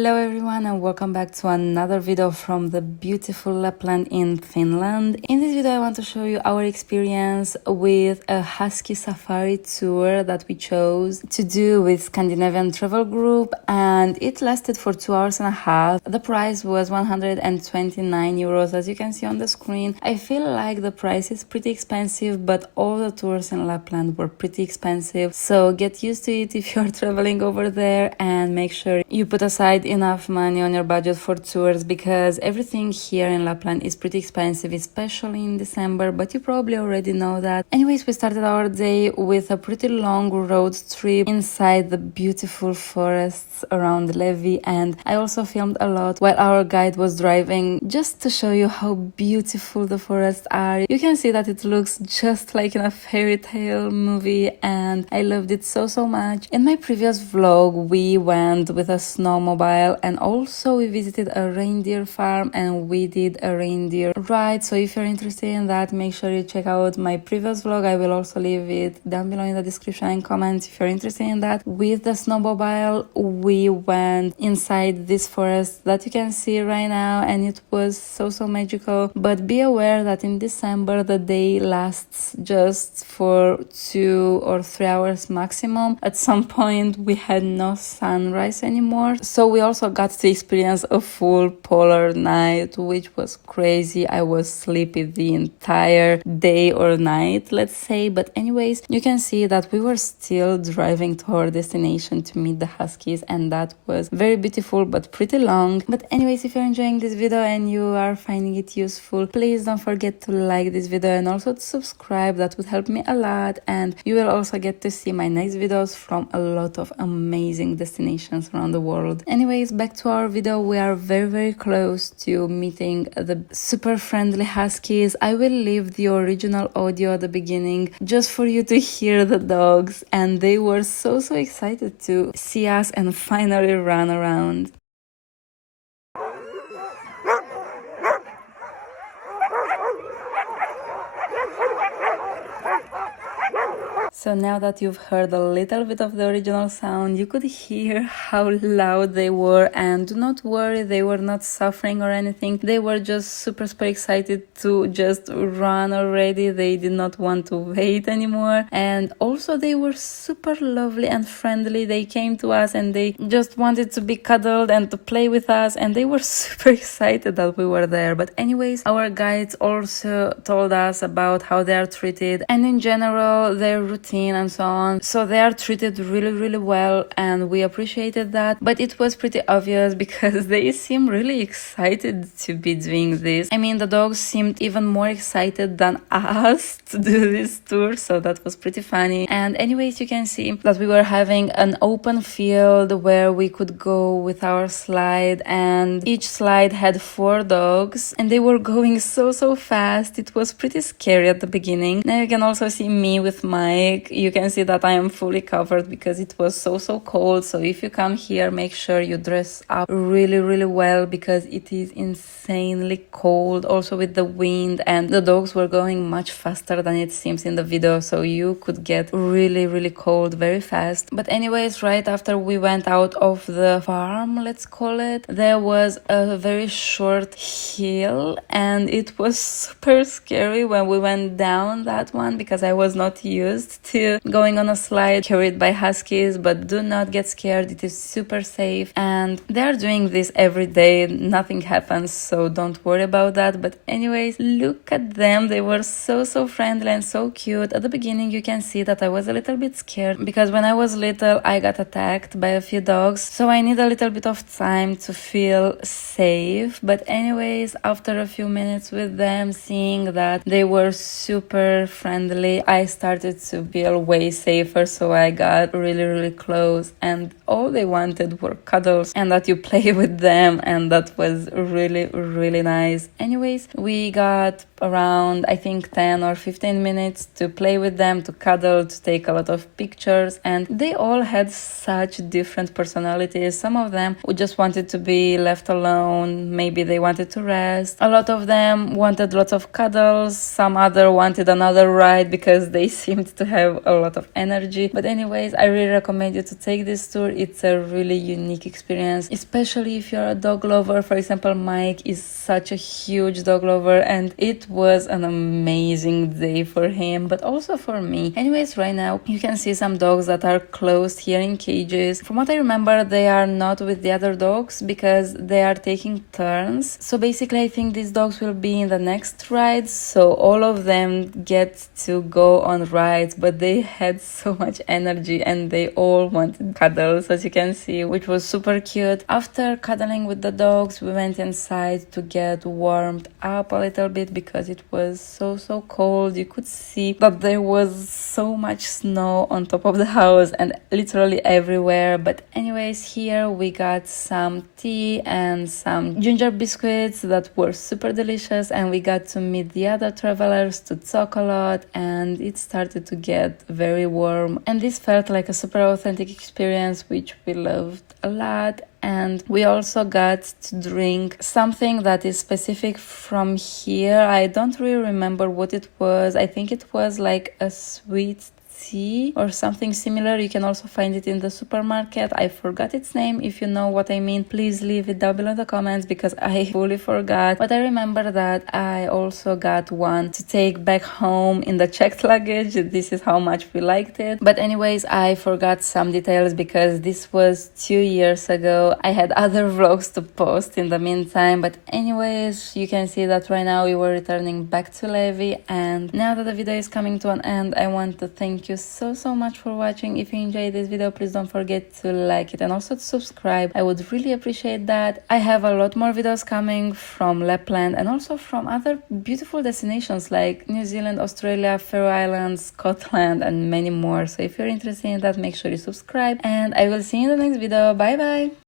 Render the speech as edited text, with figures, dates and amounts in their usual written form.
Hello everyone and welcome back to another video from the beautiful Lapland in Finland. In this video I want to show you our experience with a husky safari tour that we chose to do with Scandinavian Travel Group, and it lasted for 2 hours and a half. The price was 129 euros, as you can see on the screen. I feel like the price is pretty expensive, but all the tours in Lapland were pretty expensive, so get used to it if you're traveling over there, and make sure you put aside enough money on your budget for tours, because everything here in Lapland is pretty expensive, especially in December, but you probably already know that. Anyways, we started our day with a pretty long road trip inside the beautiful forests around Levi, and I also filmed a lot while our guide was driving, just to show you how beautiful the forests are. You can see that it looks just like in a fairy tale movie, and I loved it so much. In my previous vlog we went with a snowmobile, and also we visited a reindeer farm and we did a reindeer ride. So if you're interested in that, make sure you check out my previous vlog. I will also leave it down below in the description and comments if you're interested in that. With the snowmobile we went inside this forest that you can see right now, and it was so magical. But be aware that in December the day lasts just for 2 or 3 hours maximum. At some point we had no sunrise anymore, so we also got to experience a full polar night, which was crazy. I was sleepy the entire day or night, let's say. But anyways, you can see that we were still driving to our destination to meet the huskies, and that was very beautiful but pretty long. But anyways, if you're enjoying this video and you are finding it useful, please don't forget to like this video and also to subscribe. That would help me a lot, and you will also get to see my next videos from a lot of amazing destinations around the world. Anyways, back to our video. We are very close to meeting the super friendly huskies. I will leave the original audio at the beginning just for you to hear the dogs, and they were so excited to see us and finally run around. So now that you've heard a little bit of the original sound, you could hear how loud they were, and do not worry, they were not suffering or anything. They were just super excited to just run already. They did not want to wait anymore, and also they were super lovely and friendly. They came to us and they just wanted to be cuddled and to play with us, and they were super excited that we were there. But anyways, our guides also told us about how they are treated and in general their routine and so on. So they are treated really well, and we appreciated that. But it was pretty obvious because they seem really excited to be doing this. I mean, the dogs seemed even more excited than us to do this tour, so that was pretty funny. And anyways, you can see that we were having an open field where we could go with our slide, and each slide had 4 dogs, and they were going so fast. It was pretty scary at the beginning. Now you can also see me with Mike. You can see that I am fully covered because it was so cold. So if you come here, make sure you dress up really well, because it is insanely cold, also with the wind, and the dogs were going much faster than it seems in the video, so you could get really cold very fast. But anyways, right after we went out of the farm, let's call it, there was a very short hill, and it was super scary when we went down that one, because I was not used to going on a slide carried by huskies. But do not get scared, it is super safe, and they are doing this every day. Nothing happens, so don't worry about that. But anyways, look at them. They were so friendly and so cute. At the beginning you can see that I was a little bit scared, because when I was little I got attacked by a few dogs, so I need a little bit of time to feel safe. But anyways, after a few minutes with them, seeing that they were super friendly, I started to feel way safer, so I got really close, and all they wanted were cuddles and that you play with them, and that was really nice. Anyways, we got around, I think, 10 or 15 minutes to play with them, to cuddle, to take a lot of pictures, and they all had such different personalities. Some of them just wanted to be left alone, maybe they wanted to rest. A lot of them wanted lots of cuddles, some other wanted another ride because they seemed to have a lot of energy. But anyways, I really recommend you to take this tour it's a really unique experience, especially if you're a dog lover. For example, Mike is such a huge dog lover, and it was an amazing day for him, but also for me. Anyways, right now you can see some dogs that are closed here in cages. From what I remember, they are not with the other dogs because they are taking turns. So basically I think these dogs will be in the next ride, so all of them get to go on rides, but they had so much energy and they all wanted cuddles, as you can see, which was super cute. After cuddling with the dogs, we went inside to get warmed up a little bit because it was so cold. You could see that there was so much snow on top of the house and literally everywhere. But anyways, here we got some tea and some ginger biscuits that were super delicious, and we got to meet the other travelers, to talk a lot, and it started to get very warm, and this felt like a super authentic experience, which we loved a lot. And we also got to drink something that is specific from here. I don't really remember what it was. I think it was like a sweet tea or something similar. You can also find it in the supermarket. I forgot its name. If you know what I mean, please leave it down below in the comments because I fully forgot. But I remember that I also got one to take back home in the checked luggage. This is how much we liked it. But anyways, I forgot some details because this was 2 years ago. I had other vlogs to post in the meantime. But anyways, you can see that right now we were returning back to Levi, and now that the video is coming to an end, I want to thank you so much for watching. If you enjoyed this video, please don't forget to like it and also to subscribe. I would really appreciate that. I have a lot more videos coming from Lapland and also from other beautiful destinations like New Zealand, Australia, Faroe Islands, Scotland, and many more. So if you're interested in that, make sure you subscribe, and I will see you in the next video. Bye bye.